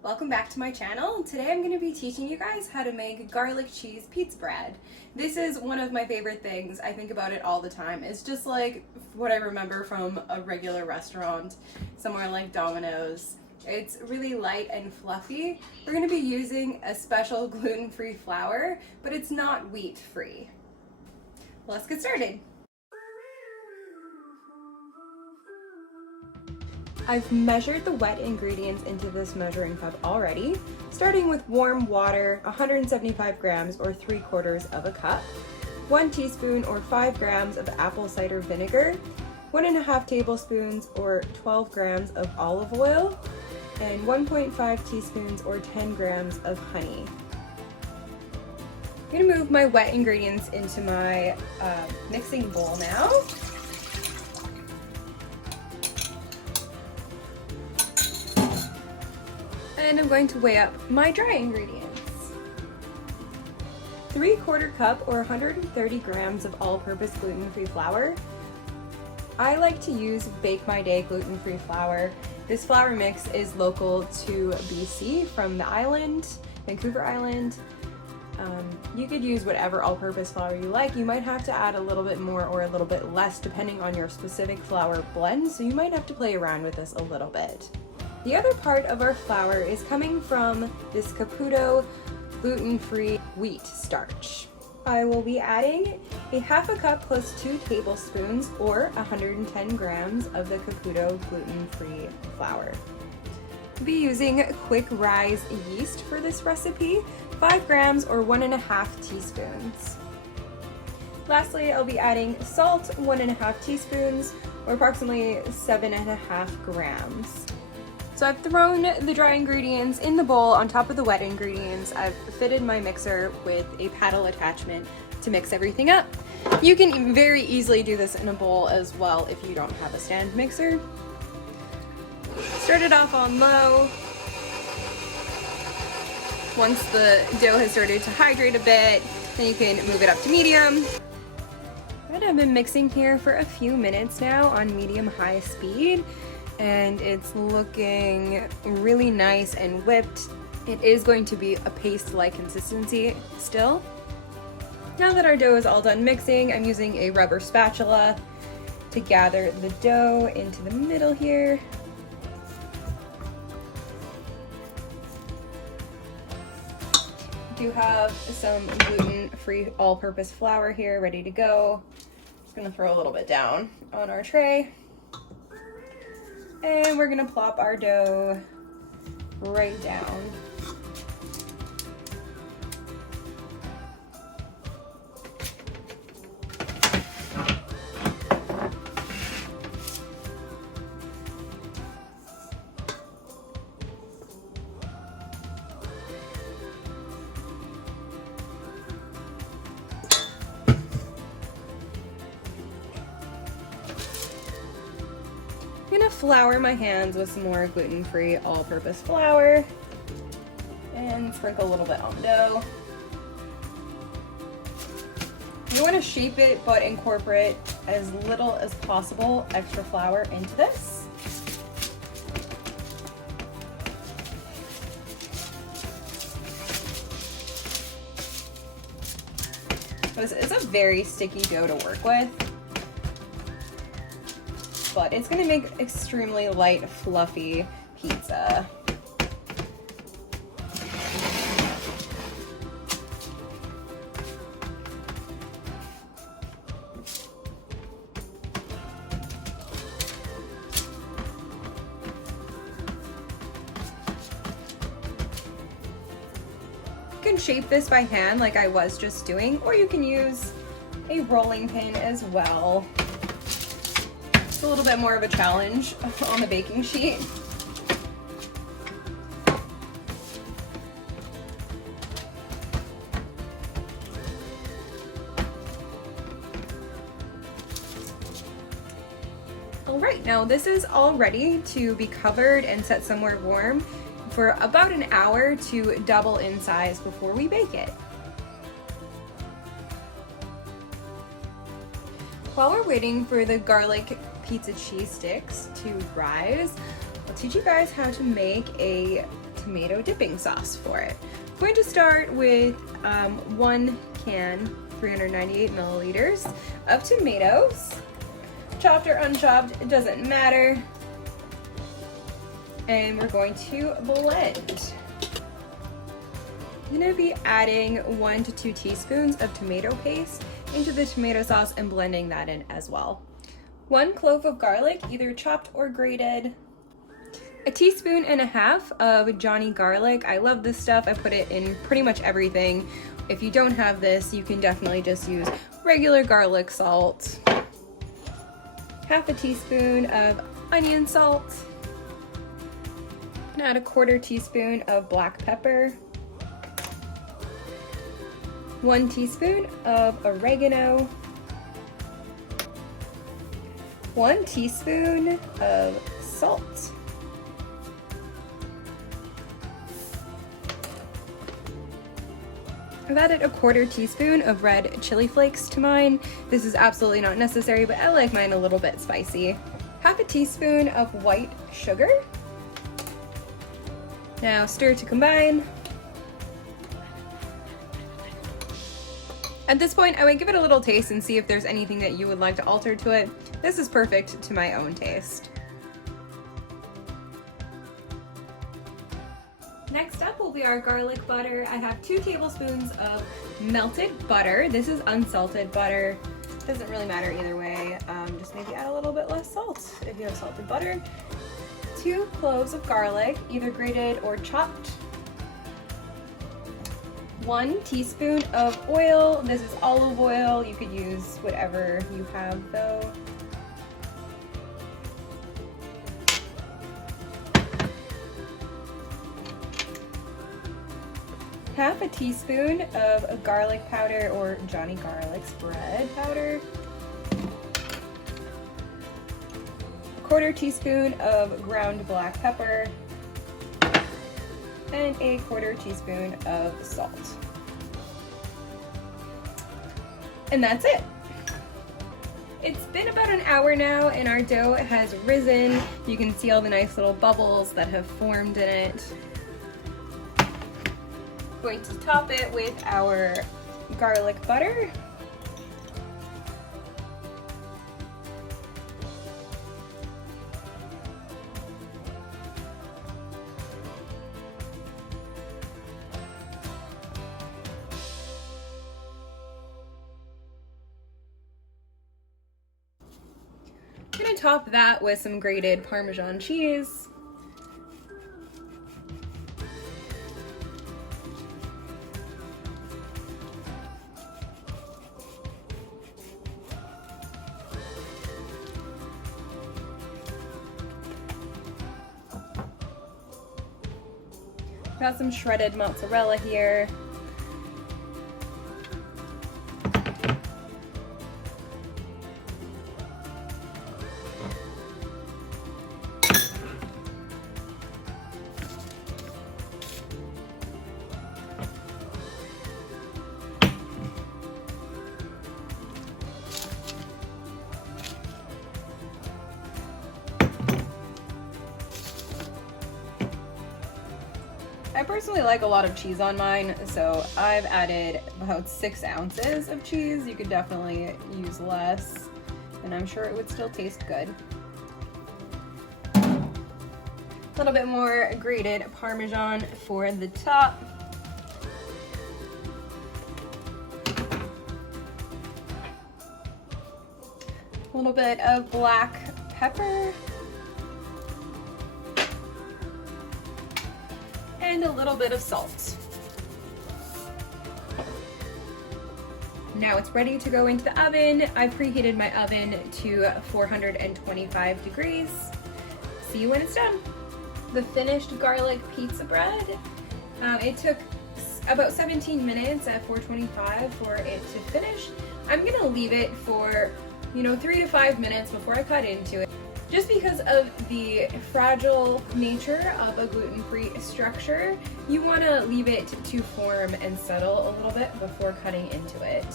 Welcome back to my channel. Today I'm going to be teaching you guys how to make garlic cheese pizza bread. This is one of my favorite things. I think about it all the time. It's just like what I remember from a regular restaurant, somewhere like Domino's. It's really light and fluffy. We're going to be using a special gluten-free flour, but it's not wheat-free. Let's get started. I've measured the wet ingredients into this measuring cup already, starting with warm water, 175 grams or 3/4 of a cup, 1 teaspoon or 5 grams of apple cider vinegar, 1.5 tablespoons or 12 grams of olive oil, and 1.5 teaspoons or 10 grams of honey. I'm going to move my wet ingredients into my mixing bowl now. And I'm going to weigh up my dry ingredients. 3/4 cup or 130 grams of all-purpose gluten-free flour. I like to use Bake My Day gluten-free flour. This flour mix is local to BC from the island, Vancouver Island. You could use whatever all-purpose flour you like. You might have to add a little bit more or a little bit less depending on your specific flour blend, so you might have to play around with this a little bit. The other part of our flour is coming from this Caputo gluten-free wheat starch. I will be adding a 1/2 cup plus 2 tablespoons or 110 grams of the Caputo gluten-free flour. I'll be using quick rise yeast for this recipe, 5 grams or 1.5 teaspoons. Lastly, I'll be adding salt, 1.5 teaspoons or approximately 7.5 grams. So I've thrown the dry ingredients in the bowl on top of the wet ingredients. I've fitted my mixer with a paddle attachment to mix everything up. You can very easily do this in a bowl as well if you don't have a stand mixer. Start it off on low. Once the dough has started to hydrate a bit, then you can move it up to medium. I've been mixing here for a few minutes now on medium-high speed, and it's looking really nice and whipped. It is going to be a paste-like consistency still. Now that our dough is all done mixing, I'm using a rubber spatula to gather the dough into the middle here. I do have some gluten-free all-purpose flour here ready to go. Just gonna throw a little bit down on our tray. And we're gonna plop our dough right down. I'm gonna flour my hands with some more gluten-free all-purpose flour and sprinkle a little bit on the dough. You want to shape it but incorporate as little as possible extra flour into this. It's a very sticky dough to work with, but it's going to make extremely light, fluffy pizza. You can shape this by hand like I was just doing, or you can use a rolling pin as well. It's a little bit more of a challenge on the baking sheet. All right, now this is all ready to be covered and set somewhere warm for about an hour to double in size before we bake it. While we're waiting for the garlic pizza cheese sticks to rise, I'll teach you guys how to make a tomato dipping sauce for it. I'm going to start with 1 can, 398 milliliters of tomatoes. Chopped or unchopped, it doesn't matter. And we're going to blend. I'm going to be adding 1 to 2 teaspoons of tomato paste into the tomato sauce and blending that in as well. 1 clove of garlic, either chopped or grated. 1.5 teaspoons of Johnny garlic. I love this stuff. I put it in pretty much everything. If you don't have this, you can definitely just use regular garlic salt. 1/2 teaspoon of onion salt. And add 1/4 teaspoon of black pepper. 1 teaspoon of oregano. 1 teaspoon of salt. I've added 1/4 teaspoon of red chili flakes to mine. This is absolutely not necessary, but I like mine a little bit spicy. 1/2 teaspoon of white sugar. Now stir to combine. At this point, I would give it a little taste and see if there's anything that you would like to alter to it. This is perfect to my own taste. Next up will be our garlic butter. I have 2 tablespoons of melted butter. This is unsalted butter. Doesn't really matter either way. Just maybe add a little bit less salt if you have salted butter. 2 cloves of garlic, either grated or chopped. 1 teaspoon of oil. This is olive oil. You could use whatever you have though. Half a teaspoon of garlic powder or Johnny garlic spread powder. 1/4 teaspoon of ground black pepper. And 1/4 teaspoon of salt. And that's it. It's been about an hour now and our dough has risen. You can see all the nice little bubbles that have formed in it. Going to top it with our garlic butter. I'm gonna top that with some grated Parmesan cheese. Got some shredded mozzarella here. I personally like a lot of cheese on mine, so I've added about 6 ounces of cheese. You could definitely use less, and I'm sure it would still taste good. A little bit more grated Parmesan for the top. A little bit of black pepper. And a little bit of salt. Now it's ready to go into the oven. I've preheated my oven to 425 degrees. See you when it's done. The finished garlic pizza bread. It took about 17 minutes at 425 for it to finish. I'm gonna leave it for 3 to 5 minutes before I cut into it. Just because of the fragile nature of a gluten-free structure, you want to leave it to form and settle a little bit before cutting into it.